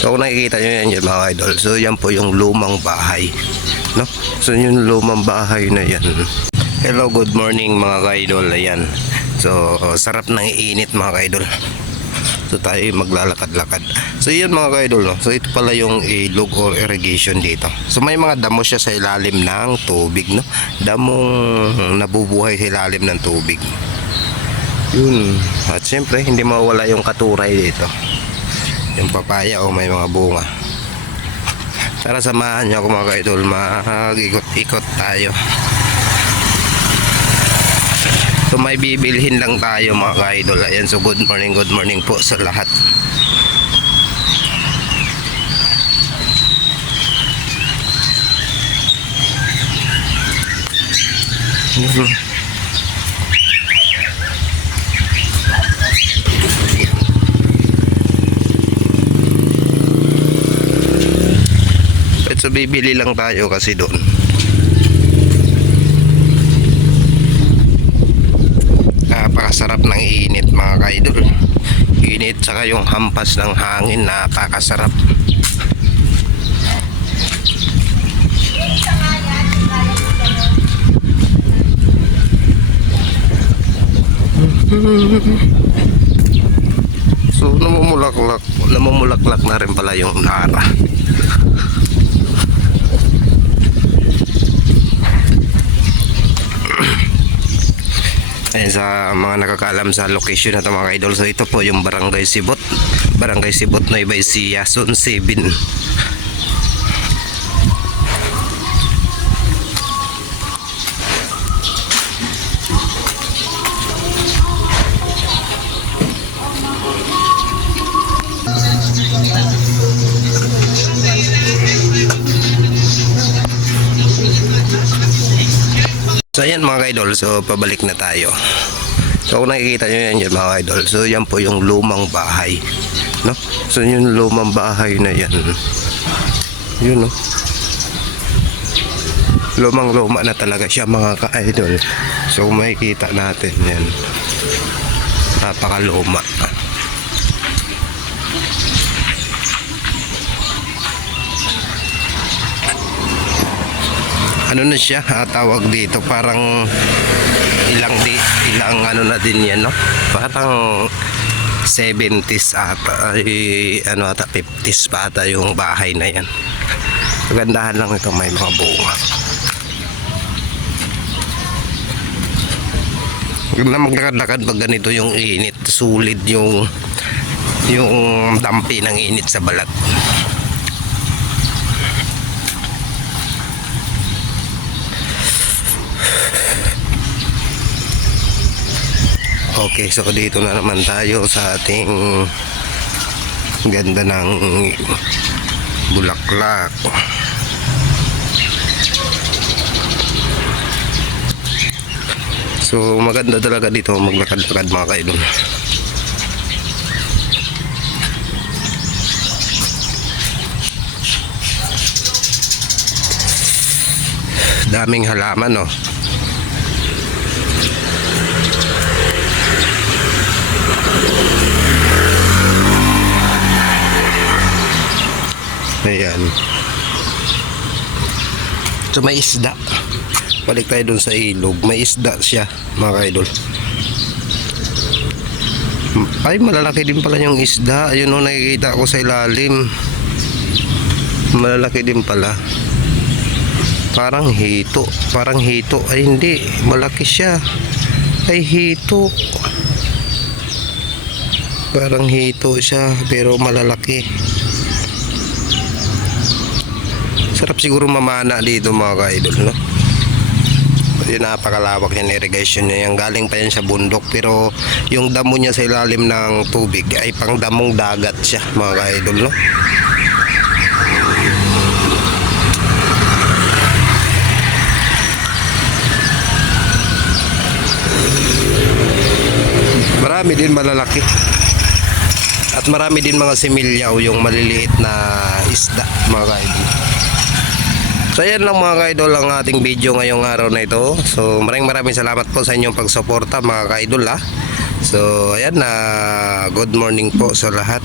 So kung nakikita nyo yan yun mga idol, so yan po yung lumang bahay. No? So yung lumang bahay na yan. Hello, good morning mga ka-idol. Ayan. So sarap ng iinit mga ka-idol. So tayo ay maglalakad-lakad. So yun mga ka-idol. No? So ito pala yung ilog or irrigation dito. So may mga damo siya sa ilalim ng tubig. No? Damong nabubuhay sa ilalim ng tubig. Yun. At siyempre, hindi mawala yung katuray dito. Yung papaya o may mga bunga. Tara samahan niyo ako mga ka-idol. Mag-ikot-ikot tayo. So may bibilhin lang tayo mga ka-idol. Ayan, so good morning, good morning po sa lahat. Yun. So bibili lang tayo kasi doon. Napakasarap ng init mga kaidol. Init saka yung hampas ng hangin napakasarap. So namumulaklak, namumulaklak na rin pala yung nara. Ayan sa mga nakakaalam sa location ito mga idol. So ito po yung Barangay Sibot. Barangay Sibot iba si Yasun 7. Ayan mga idol, so pabalik na tayo. So kung nakikita nyo yan yun mga idol, so yan po yung lumang bahay. No? So yung lumang bahay na yan. Yun no. Lumang luma na talaga siya mga ka-idol. So makikita natin yan. Napakaluma. Ano na siya ah, tawag dito parang ilang di ilang ano na din yan no? Parang 70s ata ay ano ata 50s pa ata yung bahay na yan. Kagandahan lang ito may mga bunga. Na maglakad-lakad pag ganito yung init sulit yung yung dampi ng init sa balat Okay, so dito na naman tayo sa ating ganda ng bulaklak. So maganda talaga dito maglakad-lakad mga kaidol. Daming halaman no. Ayan. So may isda. Balik tayo dun sa ilog. May isda siya, mga kaidol. Ay, malalaki din pala yung isda. Ayun o, nakikita ko sa ilalim. Malalaki din pala. Parang hito. Parang hito. Ay, hindi. Malaki siya. Ay, hito. Parang hito siya, pero malalaki. Sarap siguro mamana dito mga ka-idol, no? Yung napakalawak yung irrigation niya. Yung galing pa yan sa bundok. Pero yung damo niya sa ilalim ng tubig ay pang damong dagat siya mga ka-idol, no? Marami din malalaki. At marami din mga similyaw yung maliliit na isda mga ka-idol. So yan lang mga ka-idol ang ating video ngayong araw na ito. So maraming maraming salamat po sa inyong pagsuporta mga ka-idol ha. So ayan na good morning po sa lahat.